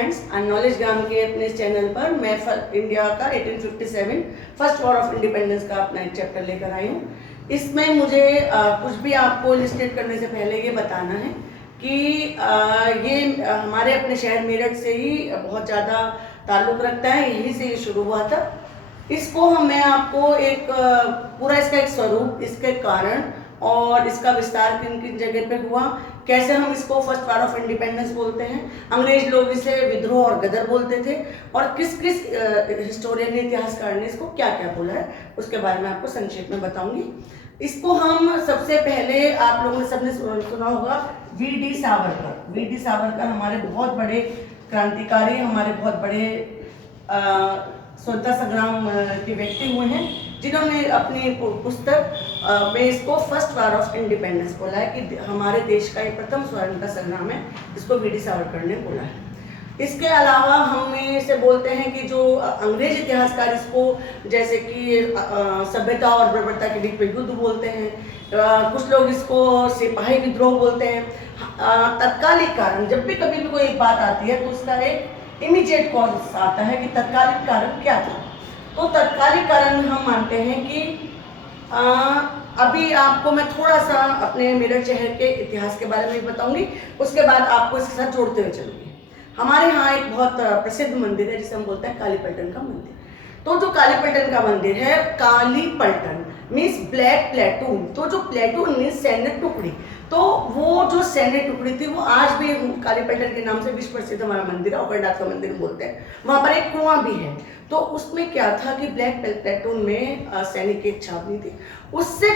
Friends, knowledge ग्राम के अपने इस चैनल पर मैं इंडिया का 1857 फर्स्ट वॉर ऑफ इंडिपेंडेंस का अपना एक चैप्टर लेकर आई हूँ। इसमें मुझे कुछ भी आपको इलस्ट्रेट करने से पहले ये बताना है कि ये हमारे अपने शहर मेरठ से ही बहुत ज़्यादा ताल्लुक़ रखता है, यहीं से ये शुरू हुआ था। इसको मैं आपको एक पूरा इसका एक स्वरूप, इसके कारण और इसका विस्तार किन किन जगह पे हुआ, कैसे हम इसको फर्स्ट वॉर ऑफ इंडिपेंडेंस बोलते हैं, अंग्रेज लोग इसे विद्रोह और गदर बोलते थे, और किस किस हिस्टोरियन ने, इतिहासकार ने इसको क्या क्या बोला है, उसके बारे में आपको संक्षेप में बताऊंगी। इसको हम सबसे पहले, आप लोगों ने सबने सुना होगा वी.डी. सावरकर। वी.डी. सावरकर हमारे बहुत बड़े क्रांतिकारी, हमारे बहुत बड़े स्वतंत्रता संग्राम के व्यक्ति हुए हैं, जिन्होंने अपनी पुस्तक में इसको फर्स्ट वॉर ऑफ इंडिपेंडेंस बोला है कि हमारे देश का ये प्रथम स्वतंत्रता संग्राम है, इसको वी.डी. सावरकर ने बोला है। इसके अलावा हम इसे बोलते हैं कि जो अंग्रेज इतिहासकार इसको, जैसे कि सभ्यता और बर्बरता के बीच में युद्ध बोलते हैं, कुछ लोग इसको सिपाही विद्रोह बोलते हैं। तत्कालिक कारण, जब भी कभी भी कोई बात आती है तो उसका एक इमीडिएट कॉज आता है कि तत्कालिक कारण क्या था। तो तत्कालिक कारण हम मानते हैं कि अभी आपको मैं थोड़ा सा अपने मेरठ शहर के इतिहास के बारे में बताऊंगी, उसके बाद आपको इसके साथ जोड़ते हुए चलूंगी। हमारे यहाँ एक बहुत प्रसिद्ध मंदिर है जिसे हम बोलते हैं कालीपलटन का मंदिर। तो जो कालीपलटन का मंदिर है, कालीपलटन मीन्स ब्लैक प्लेटून। तो जो प्लेटून मीन्स सैन्य टुकड़ी, तो वो जो सैन्य टुकड़ी थी वो आज भी कालीपलटन के नाम से विश्व प्रसिद्ध हमारा मंदिर है, औकड़नाथ का मंदिर बोलते हैं। वहाँ पर एक कुआं भी है। तो उसमें क्या था कि ब्लैक प्लेटून में सैनिक की एक छावनी थी। उससे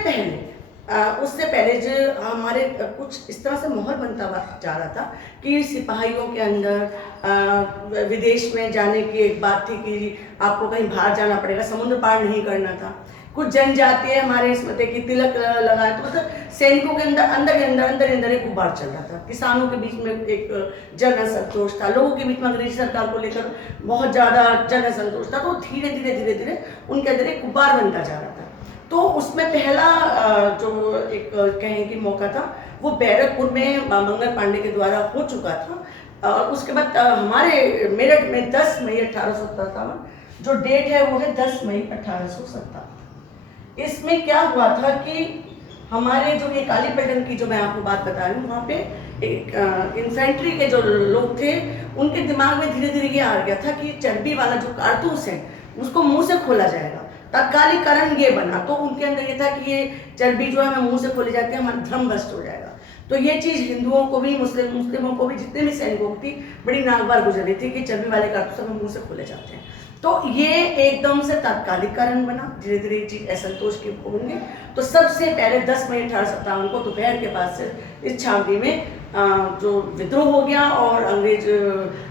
पहले जो हमारे कुछ इस तरह से माहौल बनता जा रहा था कि सिपाहियों के अंदर विदेश में जाने की एक बात थी कि आपको कहीं बाहर जाना पड़ेगा, समुद्र पार नहीं करना था। कुछ जनजातीय हमारे इसमें थे कि तिलक लगाए, तो मतलब सैनिकों के अंदर एक गुब्बार चल रहा था। किसानों के बीच में एक जन असंतोष था, लोगों के बीच में अंग्रेजी सरकार को लेकर बहुत ज़्यादा जन असंतोष था। तो धीरे धीरे उनके अंदर एक गुब्बार बनता जा रहा था। तो उसमें पहला जो एक कहें कि मौका था वो बैरकपुर में मंगल पांडे के द्वारा हो चुका था। उसके बाद हमारे मेरठ में 10 मई 1857 जो डेट है वो है 10 मई 1857। इसमें क्या हुआ था कि हमारे जो ये कालीपलटन की जो मैं आपको बात बता रही हूँ, वहाँ पे एक इन्फेंट्री के जो लोग थे, उनके दिमाग में धीरे धीरे ये आ गया था कि चर्बी वाला जो कारतूस है उसको मुंह से खोला जाएगा। तत्कालिक कारण ये बना, तो उनके अंदर ये था कि ये चर्बी जो है हमें मुंह से खोली जाती है, हमारा धर्म भ्रष्ट हो जाएगा। तो ये चीज़ हिंदुओं को भी, मुस्लिमों को भी, जितने भी सैनिकों को थी, बड़ी नागवार गुजर रही थी कि चर्बी वाले कारतूस हमें मुंह से खोले जाते हैं। तो ये एकदम से तात्कालिक कारण बना, धीरे धीरे ये चीज असंतोष की होंगे। तो सबसे पहले 10 मई 1857 को दोपहर के बाद से इस छावनी में जो विद्रोह हो गया और अंग्रेज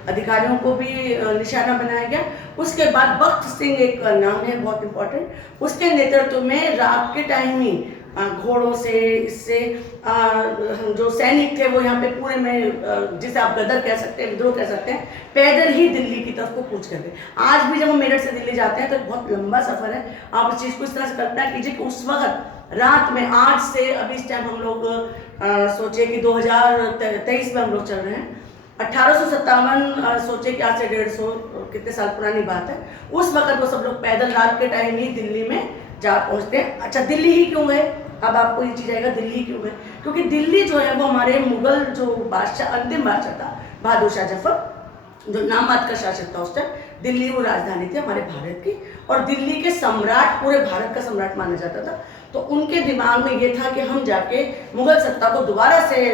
अधिकारियों को भी निशाना बनाया गया। उसके बाद बख्त सिंह एक नाम है बहुत इंपॉर्टेंट, उसके नेतृत्व में रात के टाइम ही घोड़ों से, इससे जो सैनिक थे वो यहाँ पे पूरे में, जिसे आप गदर कह सकते हैं, विद्रोह कह सकते हैं, पैदल ही दिल्ली की तरफ को कूच कर गए। आज भी जब हम मेरठ से दिल्ली जाते हैं तो बहुत लंबा सफर है। आप इस चीज़ को इस तरह से कल्पना कीजिए कि उस वक्त रात में, आज से अभी इस टाइम हम लोग सोचे कि 2023 में हम लोग चल रहे हैं, 1857 सोचे कि आज से 150 कितने साल पुरानी बात है। उस वक्त वो सब लोग पैदल रात के टाइम ही दिल्ली में जा पहुँचते हैं। अच्छा, दिल्ली ही क्यों गए? अब आपको ये चीज़ आएगा दिल्ली क्यों गए, क्योंकि दिल्ली जो है वो हमारे मुगल जो बादशाह, अंतिम बादशाह था बहादुर शाह जफर, जो नाममात्र का शासक था उस टाइम, दिल्ली वो राजधानी थी हमारे भारत की, और दिल्ली के सम्राट पूरे भारत का सम्राट माना जाता था। तो उनके दिमाग में ये था कि हम जाके मुगल सत्ता को दोबारा से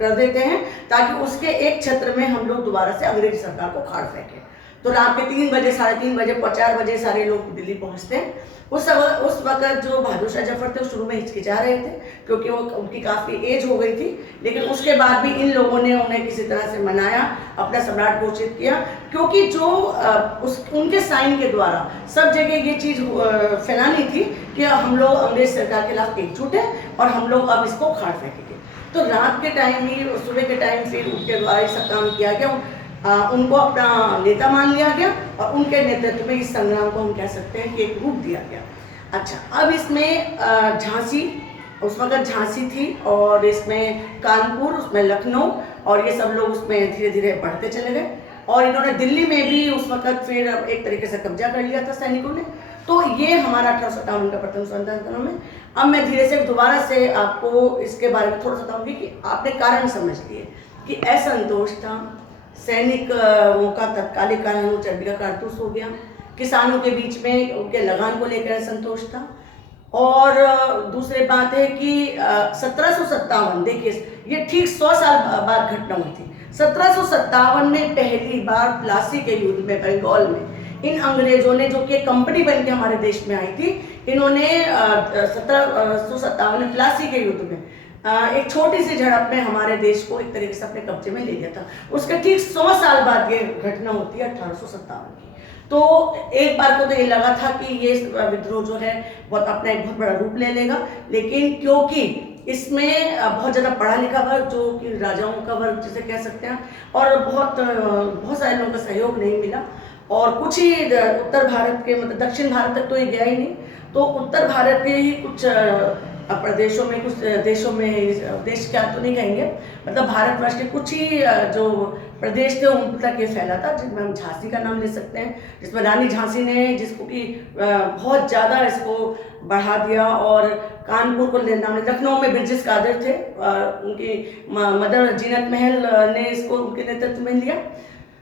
कर देते हैं, ताकि उसके एक छत्र में हम लोग दोबारा से अंग्रेजी सरकार को खाड़ फेंकें। तो रात के 3 बजे, 3:30 बजे, 4 बजे सारे लोग दिल्ली पहुंचते हैं। उस वक्त जो बहादुर शाह जफर थे शुरू में हिचकिचा रहे थे, क्योंकि वो उनकी काफ़ी एज हो गई थी, लेकिन उसके बाद भी इन लोगों ने उन्हें किसी तरह से मनाया, अपना सम्राट घोषित किया, क्योंकि जो उनके साइन के द्वारा सब जगह ये चीज़ फैलानी थी कि हम लोग अंग्रेज सरकार के खिलाफ एकजुट हैं और हम लोग अब इसको खाड़ फेंकेंगे। तो रात के टाइम ही, सुबह के टाइम फिर उनके द्वारा ये सब काम किया गया, उनको अपना नेता मान लिया गया और उनके नेतृत्व में इस संग्राम को हम कह सकते हैं कि एक रूप दिया गया। अच्छा, अब इसमें झांसी, उस वक्त झांसी थी, और इसमें कानपुर, उसमें लखनऊ, और ये सब लोग उसमें धीरे धीरे बढ़ते चले गए। और इन्होंने दिल्ली में भी उस वक्त फिर एक तरीके से कब्जा कर लिया था सैनिकों ने। तो ये हमारा 1857 का प्रथम स्वतंत्रता में। अब मैं धीरे से दोबारा से आपको इसके बारे में थोड़ा सा बताऊंगी कि आपने कारण समझ लिए कि असंतोष था, सैनिकों का तत्कालिक कारण वो चड्डी का कारतूस हो गया, किसानों के बीच में उनके लगान को लेकर असंतोष था, और दूसरी बात है कि 1757, देखिए ये ठीक 100 साल बाद घटना हुई थी। 1757 में पहली बार प्लासी के युद्ध में बंगाल में इन अंग्रेजों ने, जो कि कंपनी बन के हमारे देश में आई थी, इन्होंने 1757 में प्लासी के युद्ध में एक छोटी सी झड़प में हमारे देश को एक तरीके से अपने कब्जे में ले लिया था। उसके ठीक 100 साल बाद ये घटना होती है 1857 की। तो एक बार को तो ये लगा था कि ये विद्रोह जो है बहुत अपना एक बहुत बड़ा रूप ले लेगा, लेकिन क्योंकि इसमें बहुत ज़्यादा पढ़ा लिखा वर्ग, जो कि राजाओं का वर्ग जिसे कह सकते हैं, और बहुत सारे लोगों का सहयोग नहीं मिला, और कुछ ही उत्तर भारत के, मतलब दक्षिण भारत तक तो ये गया ही नहीं, तो उत्तर भारत के ही कुछ प्रदेशों में, कुछ देशों में, देश क्या तो नहीं कहेंगे, मतलब भारतवर्ष के कुछ ही जो प्रदेश थे उन तक ये फैला था, जिसमें हम झांसी का नाम ले सकते हैं, जिसमें रानी झांसी ने, जिसको कि बहुत ज़्यादा इसको बढ़ा दिया, और कानपुर को नाम, लखनऊ में ब्रिजेश कादर थे, उनकी मदर जीनत महल ने इसको उनके नेतृत्व में लिया।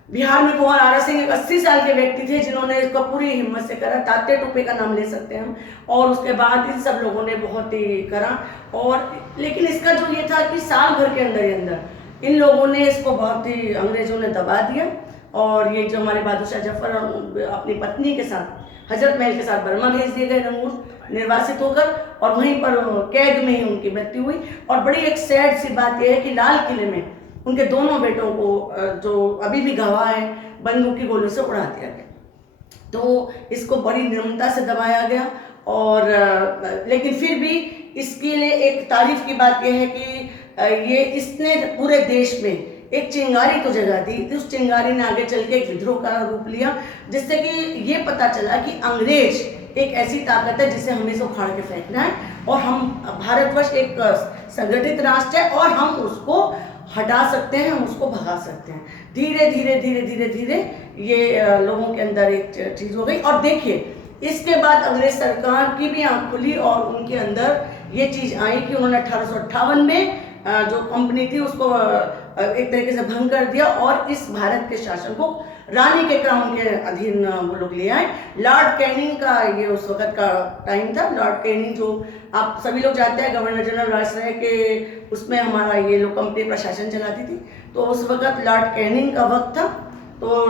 बिहार में कुंवर आरा सिंह एक 80 साल के व्यक्ति थे जिन्होंने इसको पूरी हिम्मत से करा, तात्या टोपे का नाम ले सकते हैं हम, और उसके बाद इन सब लोगों ने बहुत ही करा। और लेकिन इसका जो ये था कि साल भर के अंदर ही अंदर इन लोगों ने इसको बहुत ही, अंग्रेजों ने दबा दिया, और ये जो हमारे बहादुर शाह जफर अपनी पत्नी के साथ हजरत महल के साथ बर्मा भेज दिए गए, रंगून निर्वासित होकर, और वहीं पर कैद में ही उनकी मृत्यु हुई। और बड़ी एक सैड सी बात यह है कि लाल किले में उनके दोनों बेटों को, जो अभी भी गवाह है, बंदूक की गोलियों से उड़ा दिया गया। तो इसको बड़ी निर्ममता से दबाया गया, और लेकिन फिर भी इसके लिए एक तारीफ की बात यह है कि ये इसने पूरे देश में एक चिंगारी तो जगा दी, उस चिंगारी ने आगे चल के एक विद्रोह का रूप लिया, जिससे कि ये पता चला कि अंग्रेज एक ऐसी ताकत है जिसे हमें से उखाड़ के फेंकना है, और हम, भारतवर्ष एक संगठित राष्ट्र है, और हम उसको हटा सकते हैं, हम उसको भगा सकते हैं। धीरे धीरे धीरे धीरे धीरे ये लोगों के अंदर एक चीज़ हो गई। और देखिए इसके बाद अंग्रेज सरकार की भी आँख खुली, और उनके अंदर ये चीज़ आई कि उन्होंने 1858 में जो कंपनी थी उसको एक तरीके से भंग कर दिया, और इस भारत के शासन को रानी के क्राउन के अधीन वो लोग ले आए। लॉर्ड कैनिंग का ये उस वक्त का टाइम था। लॉर्ड कैनिंग, जो आप सभी लोग जानते हैं, गवर्नर जनरल वायसराय के उसमें हमारा ये लोग कंपनी प्रशासन चलाती थी, तो उस वक्त लॉर्ड कैनिंग का वक्त था। तो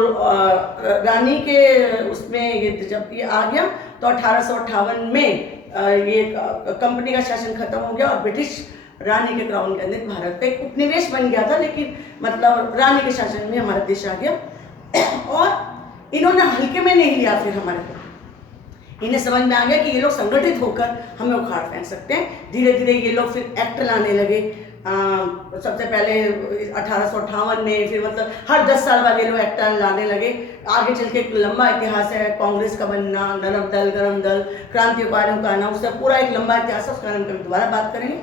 रानी के उसमें ये जब ये आ गया तो 1858 में ये कंपनी का शासन खत्म हो गया, और ब्रिटिश रानी के क्राउन के अंदर भारत का एक उपनिवेश बन गया था, लेकिन मतलब रानी के शासन में हमारा देश आ गया। और इन्होंने हल्के में नहीं लिया, फिर हमारे को इन्हें समझ में आ गया कि ये लोग संगठित होकर हमें उखाड़ फेंक सकते हैं। धीरे धीरे ये लोग फिर एक्ट लाने लगे। सबसे पहले 1858 में, फिर मतलब हर 10 साल बाद ये लोग एक्ट लाने लगे। आगे चल के एक लंबा इतिहास है, कांग्रेस का बनना, नरम दल, गरम दल, क्रांतिकारियों का आना, उसका पूरा एक लंबा इतिहास है, उसका हम कभी दोबारा बात करेंगे।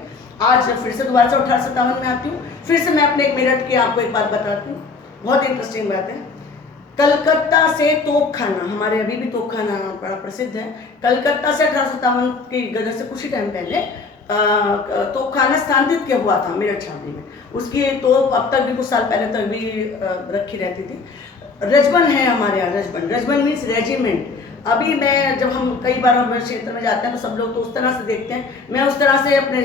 आज फिर से दोबारा से 1857 में आती हूँ। फिर से मैं अपने एक मिनट की आपको एक बात बताती हूँ, बहुत इंटरेस्टिंग बात है। कलकत्ता से तोपखाना, हमारे अभी भी तोपखाना बड़ा प्रसिद्ध है। कलकत्ता से 1857 की गदर से कुछ ही टाइम पहले तोपखाना स्थानांतरित किया हुआ था मेरठ छावनी में। उसकी तोप अब तक भी, कुछ साल पहले तक भी रखी रहती थी। रजबन है हमारे यहाँ, रजबन मीन्स रेजिमेंट। अभी मैं, जब हम कई बार हमारे क्षेत्र में जाते हैं तो सब लोग तो उस तरह से देखते हैं, मैं उस तरह से अपने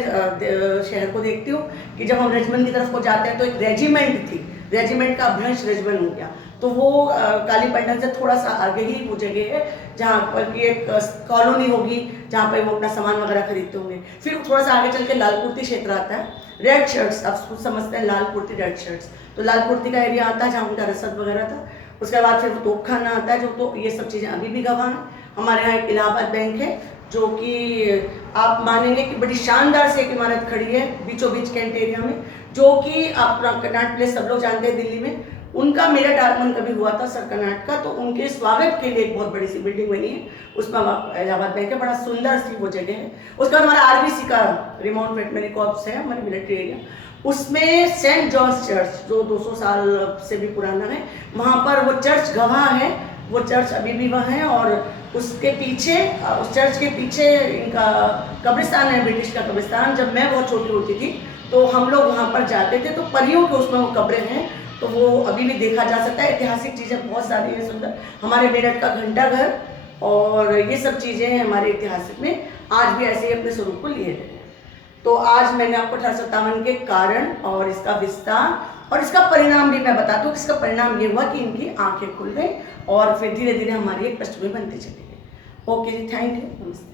शहर को देखती हूँ कि जब हम रेजिमेंट की तरफ को जाते हैं तो एक रेजिमेंट थी, रेजिमेंट का भ्रंश रेजिमेंट हो गया। तो वो काली पलटन से थोड़ा सा आगे ही वो जगह है जहाँ पर कि एक कॉलोनी होगी जहाँ पर वो अपना सामान वगैरह खरीदते होंगे। फिर थोड़ा सा आगे चल के लाल कुर्ती क्षेत्र आता है, रेड शर्ट्स, आप कुछ समझते हैं, लाल कुर्ती रेड शर्ट्स, तो लाल कुर्ती का एरिया आता है जहाँ उनका रसद वगैरह था। उसके बाद फिर तोपखाना आता है, जो तो ये सब चीज़ें अभी भी गवाह हैं। हमारे यहाँ एक इलाहाबाद बैंक है, जो कि आप मानेंगे कि बड़ी शानदार से एक इमारत खड़ी है बीचों बीच कैंट एरिया में, जो कि अपना कनॉट प्लेस सब लोग जानते हैं दिल्ली में। उनका मेरठ आगमन कभी हुआ था सर कर्नाटक का, तो उनके स्वागत के लिए एक बहुत बड़ी सी बिल्डिंग बनी है, उसमें इलाहाबाद बैंक है, बड़ा सुंदर सी वो जगह है। उसके बाद हमारा आरबीसी का रिमाउंट वेटनरी कॉर्प्स है, हमारे मिलिट्री एरिया। उसमें सेंट जॉन्स चर्च जो 200 साल से भी पुराना है, वहाँ पर वो चर्च गवाह है, वो चर्च अभी भी वहाँ है। और उसके पीछे, उस चर्च के पीछे इनका कब्रिस्तान है, ब्रिटिश का कब्रिस्तान। जब मैं बहुत छोटी होती थी तो हम लोग वहाँ पर जाते थे, तो परियों के उसमें वो कब्रें हैं, तो वो अभी भी देखा जा सकता है। ऐतिहासिक चीज़ें बहुत सारी हैं सुंदर, हमारे मेरठ का घंटाघर और ये सब चीज़ें हमारे इतिहास में आज भी ऐसे ही अपने स्वरूप को लिए हुए हैं। तो आज मैंने आपको 1857 के कारण और इसका विस्तार और इसका परिणाम भी मैं बताती हूँ। इसका परिणाम ये हुआ कि इनकी आंखें खुल गई और फिर धीरे धीरे हमारी एक पृष्ठभूमि बनती चली गई। ओके जी, थैंक यू, नमस्ते।